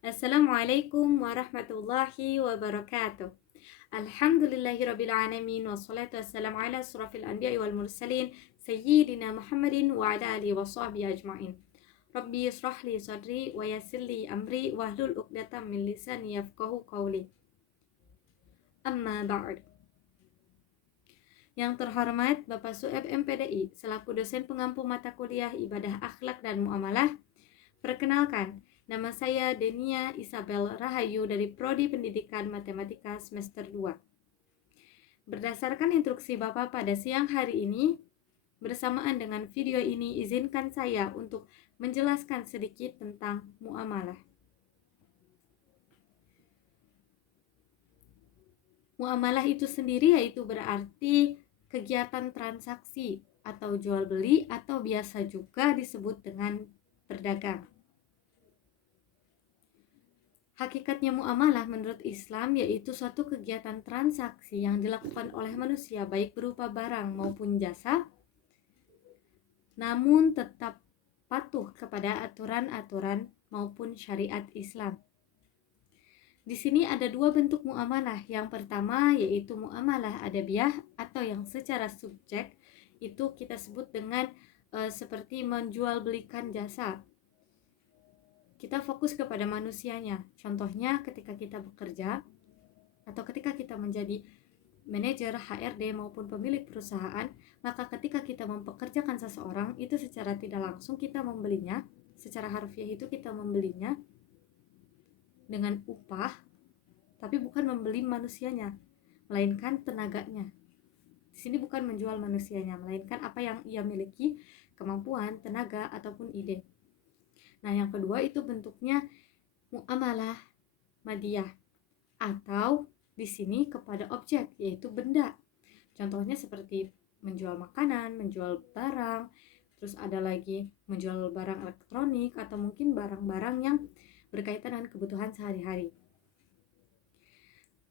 Assalamualaikum warahmatullahi wabarakatuh. Alhamdulillahirabbil alamin wassalatu wassalamu ala asrofil anbiya'i wal mursalin sayyidina Muhammadin wa ala alihi washabbihi ajmain. Rabbi yashrah li sadri wa yassir li amri wahlul 'uqdatam min lisani yafqahu qawli. Amma ba'd. Yang terhormat Bapak Sueb MPDI selaku dosen pengampu mata kuliah Ibadah Akhlak dan Muamalah. Perkenalkan, nama saya Denia Isabel Rahayu dari Prodi Pendidikan Matematika semester 2. Berdasarkan instruksi Bapak pada siang hari ini, bersamaan dengan video ini izinkan saya untuk menjelaskan sedikit tentang muamalah. Muamalah itu sendiri yaitu berarti kegiatan transaksi atau jual beli atau biasa juga disebut dengan berdagang. Hakikatnya muamalah menurut Islam yaitu suatu kegiatan transaksi yang dilakukan oleh manusia baik berupa barang maupun jasa, namun tetap patuh kepada aturan-aturan maupun syariat Islam. Di sini ada dua bentuk muamalah. Yang pertama yaitu muamalah adabiyah atau yang secara subjek itu kita sebut dengan seperti menjual belikan jasa. Kita fokus kepada manusianya. Contohnya ketika kita bekerja atau ketika kita menjadi manajer, HRD maupun pemilik perusahaan, maka ketika kita mempekerjakan seseorang itu secara tidak langsung kita membelinya, secara harfiah itu kita membelinya dengan upah, tapi bukan membeli manusianya, melainkan tenaganya. Di sini bukan menjual manusianya, melainkan apa yang ia miliki, kemampuan, tenaga ataupun ide. Nah, yang kedua itu bentuknya muamalah madiyah atau di sini kepada objek yaitu benda. Contohnya seperti menjual makanan, menjual barang, terus ada lagi menjual barang elektronik atau mungkin barang-barang yang berkaitan dengan kebutuhan sehari-hari.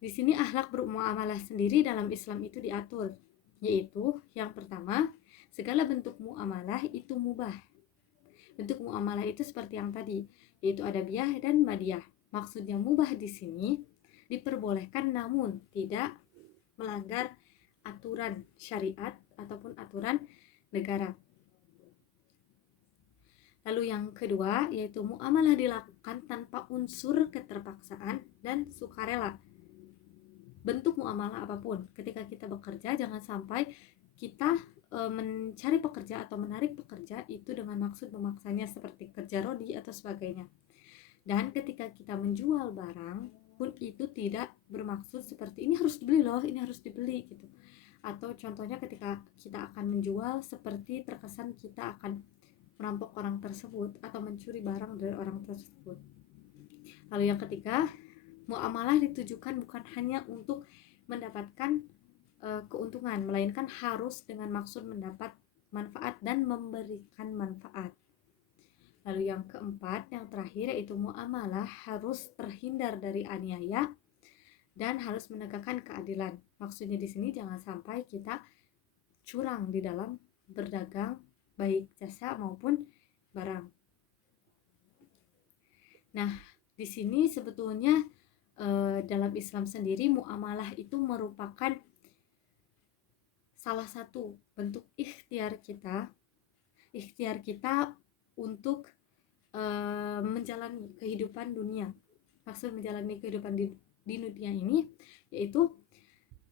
Di sini akhlak bermuamalah sendiri dalam Islam itu diatur, yaitu yang pertama, segala bentuk muamalah itu mubah. Bentuk muamalah itu seperti yang tadi, yaitu adabiyah dan madiyah. Maksudnya mubah di sini diperbolehkan namun tidak melanggar aturan syariat ataupun aturan negara. Lalu yang kedua yaitu muamalah dilakukan tanpa unsur keterpaksaan dan sukarela. Bentuk muamalah apapun, ketika kita bekerja jangan sampai kita mencari pekerja atau menarik pekerja itu dengan maksud memaksanya seperti kerja rodi atau sebagainya. Dan ketika kita menjual barang pun itu tidak bermaksud seperti ini harus dibeli loh, ini harus dibeli gitu. Atau contohnya ketika kita akan menjual seperti terkesan kita akan merampok orang tersebut atau mencuri barang dari orang tersebut. Lalu yang ketiga, muamalah ditujukan bukan hanya untuk mendapatkan keuntungan, melainkan harus dengan maksud mendapat manfaat dan memberikan manfaat. Lalu yang keempat, yang terakhir yaitu muamalah harus terhindar dari aniaya dan harus menegakkan keadilan. Maksudnya di sini jangan sampai kita curang di dalam berdagang baik jasa maupun barang. Nah, di sini sebetulnya dalam Islam sendiri muamalah itu merupakan salah satu bentuk ikhtiar kita untuk menjalani kehidupan dunia. Maksud menjalani kehidupan di dunia ini yaitu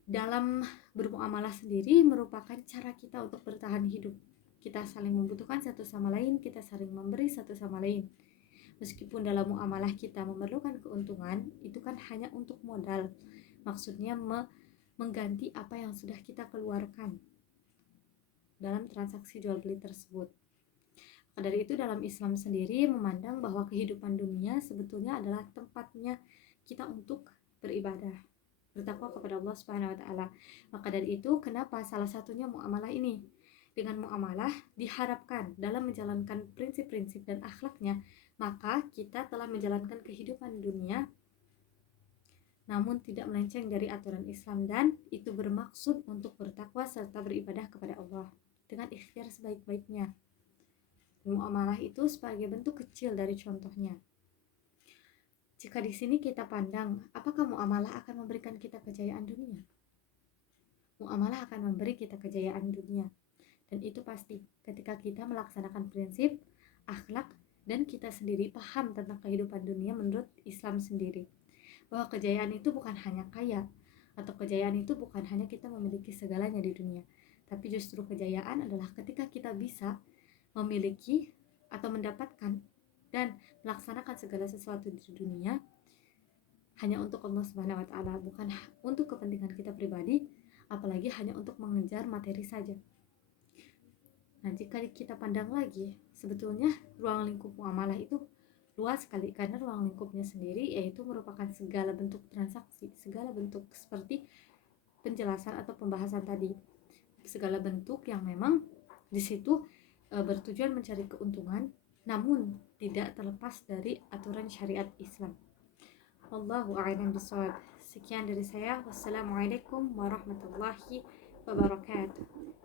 dalam bermuamalah sendiri merupakan cara kita untuk bertahan hidup. Kita saling membutuhkan satu sama lain, kita saling memberi satu sama lain. Meskipun dalam muamalah kita memerlukan keuntungan, itu kan hanya untuk modal. Maksudnya mengganti apa yang sudah kita keluarkan dalam transaksi jual beli tersebut. Dari itu dalam Islam sendiri memandang bahwa kehidupan dunia sebetulnya adalah tempatnya kita untuk beribadah, bertakwa kepada Allah Subhanahu wa taala. Maka dari itu kenapa salah satunya muamalah ini. Dengan muamalah diharapkan dalam menjalankan prinsip-prinsip dan akhlaknya, maka kita telah menjalankan kehidupan dunia namun tidak melenceng dari aturan Islam, dan itu bermaksud untuk bertakwa serta beribadah kepada Allah dengan ikhtiar sebaik-baiknya. Muamalah itu sebagai bentuk kecil dari contohnya. Jika di sini kita pandang, apakah muamalah akan memberikan kita kejayaan dunia? Muamalah akan memberi kita kejayaan dunia. Dan itu pasti ketika kita melaksanakan prinsip, akhlak, dan kita sendiri paham tentang kehidupan dunia menurut Islam sendiri. Bahwa kejayaan itu bukan hanya kaya, atau kejayaan itu bukan hanya kita memiliki segalanya di dunia. Tapi justru kejayaan adalah ketika kita bisa memiliki atau mendapatkan dan melaksanakan segala sesuatu di dunia hanya untuk Allah Subhanahu wa taala, bukan untuk kepentingan kita pribadi, apalagi hanya untuk mengejar materi saja. Nah, jika kita pandang lagi, sebetulnya ruang lingkup muamalah itu luas sekali, karena ruang lingkupnya sendiri yaitu merupakan segala bentuk transaksi, segala bentuk seperti penjelasan atau pembahasan tadi, segala bentuk yang memang di situ bertujuan mencari keuntungan, namun tidak terlepas dari aturan syariat Islam. Wallahu a'lam bishawab. Sekian dari saya. Wassalamualaikum warahmatullahi wabarakatuh.